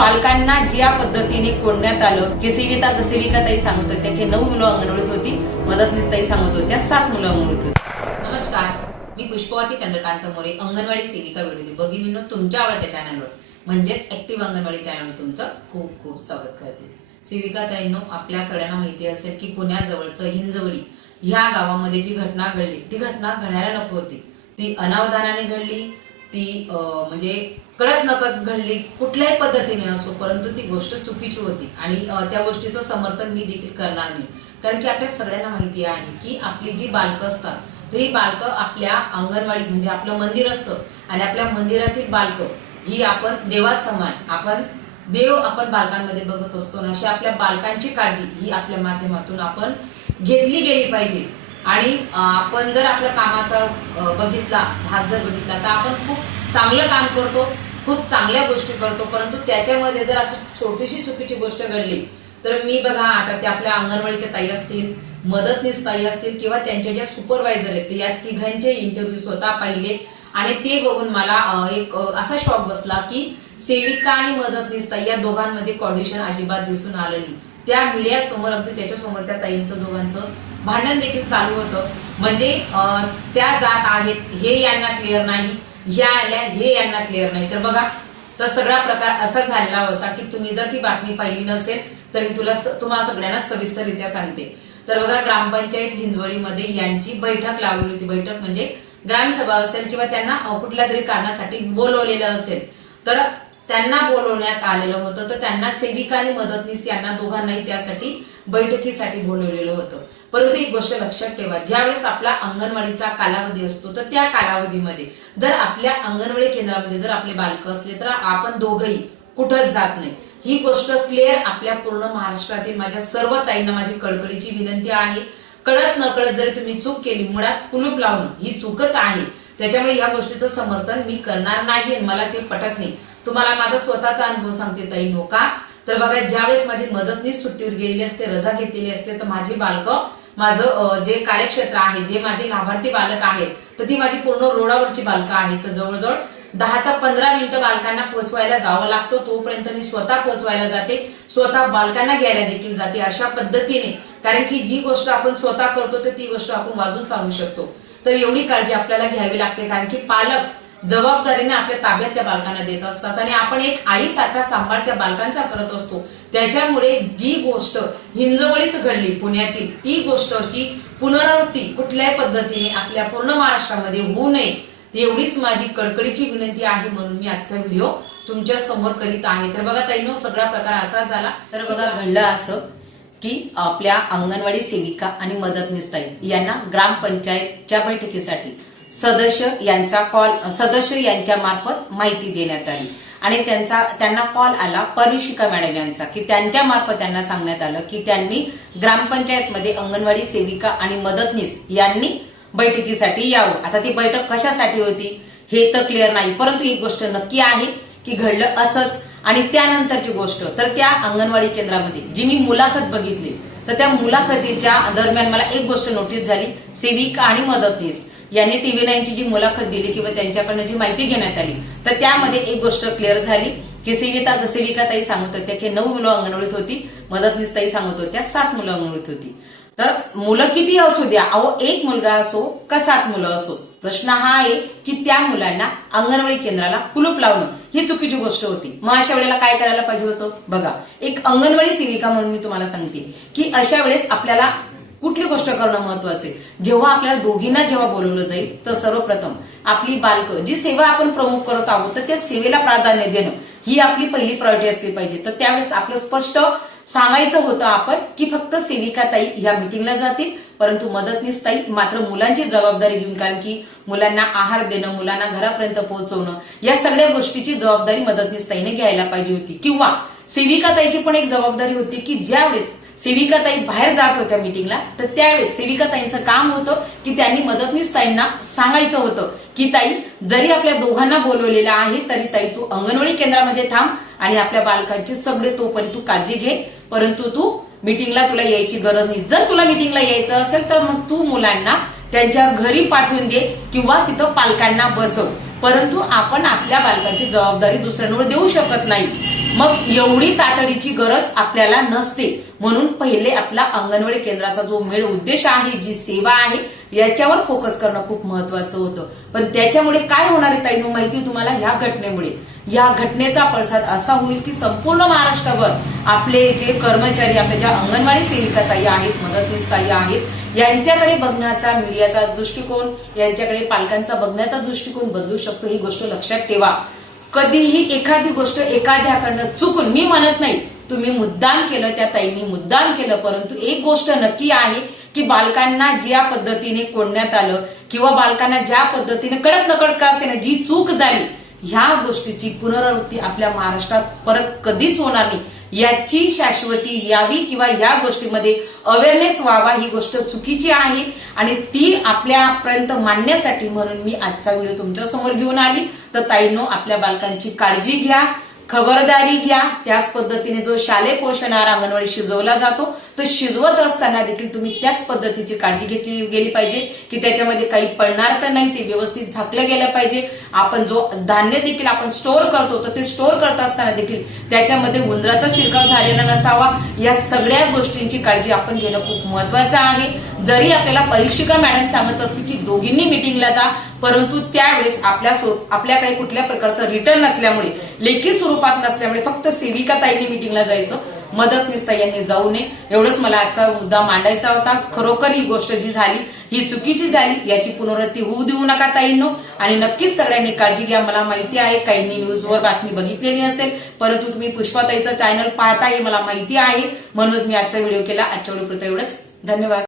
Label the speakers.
Speaker 1: बालकांना ज्या पद्धतीने कोंडण्यात आलं की सेविता सेविका ताई सांगत होत्या की नऊ मुलं अंगणवाडीत होती मदतनीस ताई सांगत होत्या सात मुलं अंगणवाडीत होती. नमस्कार मी पुष्पवती चंद्रकांत मोरे अंगणवाडी सेविका विरोधी भगिनींनो तुमच्या आवडत्या चॅनलवर म्हणजेच ऍक्टिव्ह अंगणवाडी चॅनलवर तुमचं खूप खूप स्वागत करते. सेविका ताईंनो आपल्या सगळ्यांना माहिती असेल की पुण्याजवळचं हिंजवडी ह्या गावामध्ये जी घटना घडली ती घटना घडायला नको होती. ती अनावधानाने घडली ती म्हणजे कळत नकळत घडली कुठल्याही पद्धतीने असो परंतु ती गोष्ट चुकीची होती. आणि त्या गोष्टीचं समर्थन मी देखील करणार नाही. कारण की आपल्या सगळ्यांना माहिती आहे की आपली जी बालकं असतात ही बालकं आपल्या अंगणवाडी म्हणजे आपलं मंदिर असतं आणि आपल्या मंदिरातील बालकं ही आपण देवा समान आपण देव आपण बालकांमध्ये बघत असतो आणि अशा आपल्या बालकांची काळजी ही आपल्या माध्यमातून आपण घेतली गेली पाहिजे. आणि आपण जर आपलं कामाचा बघितला भाग जर बघितला तर आपण खूप चांगलं काम करतो खूप चांगल्या गोष्टी करतो परंतु त्याच्यामध्ये जर असं छोटीशी चुकीची गोष्ट घडली तर मी बघा आता त्या आपल्या अंगणवाडीच्या ताई असतील मदतनीस ताई असतील किंवा त्यांच्या ज्या सुपरवायझर आहेत या तिघांचे इंटरव्ह्यू स्वतः पाहिले आणि ते बघून मला एक असा शॉक बसला की सेविका आणि मदतनीस ताई या दोघांमध्ये कॉर्डिशन अजिबात दिसून आलं नाही. त्या मीडिया समोर अगदी त्याच्यासमोर त्या ताईंचं दोघांचं भांडण देखील चालू होतं. म्हणजे त्या जात आहेत हे यांना क्लिअर नाही ह्या आल्या हे यांना क्लिअर नाही. तर बघा तर सगळा प्रकार असा झालेला होता की तुम्ही जर ती बातमी पाहिली नसेल तर मी तुला तुम्हाला सगळ्यांना सविस्तररित्या सांगते. तर बघा ग्रामपंचायत हिंदवळीमध्ये यांची बैठक लावली होती. बैठक म्हणजे ग्रामसभा असेल किंवा त्यांना कुठल्या तरी कारणासाठी बोलवलेलं असेल. तर त्यांना बोलवण्यात आलेलं होतं. तर त्यांना सेविका आणि मदतनीस यांना दोघांनाही त्यासाठी बैठकीसाठी बोलवलेलं होतं. परंतु एक गोष्ट लक्षात ठेवा ज्यावेळेस आपला अंगणवाडीचा कालावधी असतो तर त्या कालावधीमध्ये जर आपल्या अंगणवाडी केंद्रामध्ये जर आपले बालक असले तर आपण दोघंही कुठंच जात नाही. ही गोष्ट क्लिअर आपल्या पूर्ण महाराष्ट्रातील माझ्या सर्व ताईंना माझी कळकळीची विनंती आहे. कळत न कळत जरी तुम्ही चूक केली मुळात कुलूप लावणं ही चूकच आहे. त्याच्यामुळे या गोष्टीचं समर्थन मी करणार नाही मला ते पटत नाही. तुम्हाला माझा स्वतःचा अनुभव सांगते ताई नो का तर बघा ज्यावेळेस माझी मदतनीस सुट्टीवर गेलेली असते रजा घेतलेली असते तर माझी बालकं माझं जे कार्यक्षेत्र आहे जे माझे लाभार्थी बालक आहेत तर ती माझी पूर्ण रोडावरची बालकं आहेत. तर जवळजवळ दहा ते पंधरा मिनिटं बालकांना पोहोचवायला जावं लागतो. तोपर्यंत मी स्वतः पोहोचवायला जाते. स्वतः बालकांना घ्यायला देखील जाते अशा पद्धतीने. कारण की जी गोष्ट आपण स्वतः करतो तर ती गोष्ट आपण वाजून सांगू शकतो. तर एवढी काळजी आपल्याला घ्यावी लागते. कारण की पालक जबाबदारीने आपल्या ताब्यात त्या बालकांना देत असतात. आणि आपण एक आईसारखा सांभाळ त्या बालकांचा करत असतो. त्याच्यामुळे जी गोष्ट हिंजवडीत घडली पुण्यातील ती गोष्टची पुनरावृत्ती कुठल्याही पद्धतीने आपल्या पूर्ण महाराष्ट्रामध्ये होऊ नये एवढीच माझी कडकडीची विनंती आहे म्हणून मी आजचा व्हिडिओ तुमच्यासमोर करीत आहे. तर बघा ताईनो सगळा प्रकार असा झाला. तर बघा घडलं असं की आपल्या अंगणवाडी सेविका आणि मदतनीस ताई यांना ग्रामपंचायतच्या बैठकीसाठी सदस्य यांचा कॉल सदस्य यांच्या मार्फत माहिती देण्यात आली. आणि त्यांचा त्यांना कॉल आला परविशिका मॅडम यांचा की त्यांच्या मार्फत त्यांना सांगण्यात आलं की त्यांनी ग्रामपंचायतमध्ये अंगणवाडी सेविका आणि मदतनीस यांनी बैठकीसाठी यावं. आता ती बैठक कशासाठी होती हे तर क्लिअर नाही परंतु ही गोष्ट नक्की आहे की घडलं असंच. आणि त्यानंतरची गोष्ट तर त्या अंगणवाडी केंद्रामध्ये जी मी मुलाखत बघितली तर त्या मुलाखतीच्या दरम्यान मला एक गोष्ट नोटीस झाली. सेविका आणि मदतनीस. यांनी टीव्ही नाईनची जी मुलाखत दिली किंवा त्यांच्याकडनं जी माहिती घेण्यात आली तर त्यामध्ये एक गोष्ट क्लिअर झाली की सेविका सेविका ताई सांगत होत्या की नऊ मुलं अंगणवाडीत होती मदतनीस ताई सांगत होत्या सात मुलं अंगणवाडीत होती. तर मुलं किती असू द्या अहो एक मुलगा असो का सात मुलं असो प्रश्न हा आहे की त्या मुलांना अंगणवाडी केंद्राला कुलूप लावणं ही चुकीची गोष्ट होती. मग अशा वेळेला काय करायला पाहिजे होतं? बघा एक अंगणवाडी सेविका म्हणून मी तुम्हाला सांगते की अशा वेळेस आपल्याला कुठली गोष्ट करणं महत्वाचं आहे? जेव्हा आपल्याला दोघींना जेव्हा बोलवलं जाईल तर सर्वप्रथम आपली बालकं जी सेवा आपण प्रमुख करत आहोत तर त्या सेवेला प्राधान्य देणं ही आपली पहिली प्रायोरिटी असली पाहिजे. तर त्यावेळेस आपलं स्पष्ट सांगायचं होतं आपण की फक्त सेविका ताई ह्या मिटिंगला जातील परंतु मदतनीस ताई मात्र मुलांची जबाबदारी घेऊन कारण की मुलांना आहार देणं मुलांना घरापर्यंत पोहोचवणं या सगळ्या गोष्टीची जबाबदारी मदतनीस ताईने घ्यायला पाहिजे होती. किंवा सेविका ताईची पण एक जबाबदारी होती की ज्यावेळेस सेविका ताई बाहेर जात होत्या मिटिंगला तर त्यावेळेस सेविका ताईंचं काम होतं की त्यांनी मदतनीस ताईंना सांगायचं होतं की ताई जरी आपल्या दोघांना बोलवलेलं आहे तरी ताई तू अंगणवाडी केंद्रामध्ये थांब आणि आपल्या बालकांची सगळे तोपर्यंत तू काळजी घे. परंतु तू मिटिंगला तुला यायची गरज नाही. जर तुला मिटिंगला यायचं असेल तर मग तू मुलांना त्यांच्या घरी पाठवून दे किंवा तिथं पालकांना बसव. परंतु आपण आपल्या बालकांची जबाबदारी दुसऱ्यांवर देऊ शकत नाही. मग एवढी तातडीची गरज आपल्याला नसते. म्हणून पहिले आपला अंगणवाडी केंद्राचा जो मेळ उद्देश आहे जी सेवा आहे याच्यावर फोकस करणं खूप महत्वाचं होतं. पण त्याच्यामुळे काय होणार आहे ताईनो माहिती तुम्हाला ह्या घटनेमुळे. या घटनेचा पडसाद असा होईल की संपूर्ण महाराष्ट्रावर आपले जे कर्मचारी आपल्या ज्या अंगणवाडी सेविका ताई आहेत मदतनीस ताई आहेत यांच्याकडे बघण्याचा मीडियाचा दृष्टिकोन यांच्याकडे पालकांचा बघण्याचा दृष्टिकोन बदलू शकतो ही गोष्ट लक्षात ठेवा. कधीही एखादी गोष्ट एखाद्याकडनं चुकून मी म्हणत नाही तुम्ही मुद्दाम केलं त्या ताईंनी मुद्दाम केलं परंतु एक गोष्ट नक्की आहे की बालकांना ज्या पद्धतीने कोंडण्यात आलं किंवा बालकांना ज्या पद्धतीने कडक नकड का असेल जी चूक झाली ह्या गोष्टीची पुनरावृत्ती आपल्या महाराष्ट्रात परत कधीच होणार नाही. याची शाश्वती यावी किंवा या गोष्टीमध्ये अवेअरनेस व्हावा ही गोष्ट चुकीची आहे आणि ती आपल्यापर्यंत मांडण्यासाठी म्हणून मी आजचा व्हिडिओ तुमच्यासमोर घेऊन आली. तर ताईंनो आपल्या बालकांची काळजी घ्या. खबरदारी घ्या. त्याच पद्धतीने जो शालेय पोषण आहार अंगणवाडी शिजवला जातो तर शिजवत असताना देखील तुम्ही त्याच पद्धतीची काळजी घेतली गेली पाहिजे की त्याच्यामध्ये काही पडणार तर नाही ते व्यवस्थित झाकलं गेलं पाहिजे. आपण जो धान्य देखील आपण स्टोअर करतो तर ते स्टोअर करत असताना देखील त्याच्यामध्ये उंदराचा शिरकाव झालेला नसावा. या सगळ्या गोष्टींची काळजी आपण घेणं खूप महत्वाचं आहे. जरी आपल्याला परीक्षिका मॅडम सांगत असते की दोघींनी मिटिंगला जा परंतु त्यावेळेस आपल्या स्वरूप आपल्याकडे कुठल्या प्रकारचं रिटर्न नसल्यामुळे लेखी स्वरूपात नसल्यामुळे फक्त सेविका ताईंनी मिटिंगला जायचं. मदतनीस ताई यांनी जाऊ नये. एवढंच मला आजचा मुद्दा मांडायचा होता. खरोखर ही गोष्ट जी झाली ही चुकीची झाली याची पुनरावृत्ती होऊ देऊ नका ताईंनो. आणि नक्कीच सगळ्यांनी काळजी घ्या. मला माहिती आहे काहींनी न्यूजवर बातमी बघितलेली असेल परंतु तुम्ही पुष्पाताईचं चॅनल पाहता मला माहिती आहे. म्हणूनच मी आजचा व्हिडिओ केला. आजच्या व्हिडिओ एवढंच. धन्यवाद.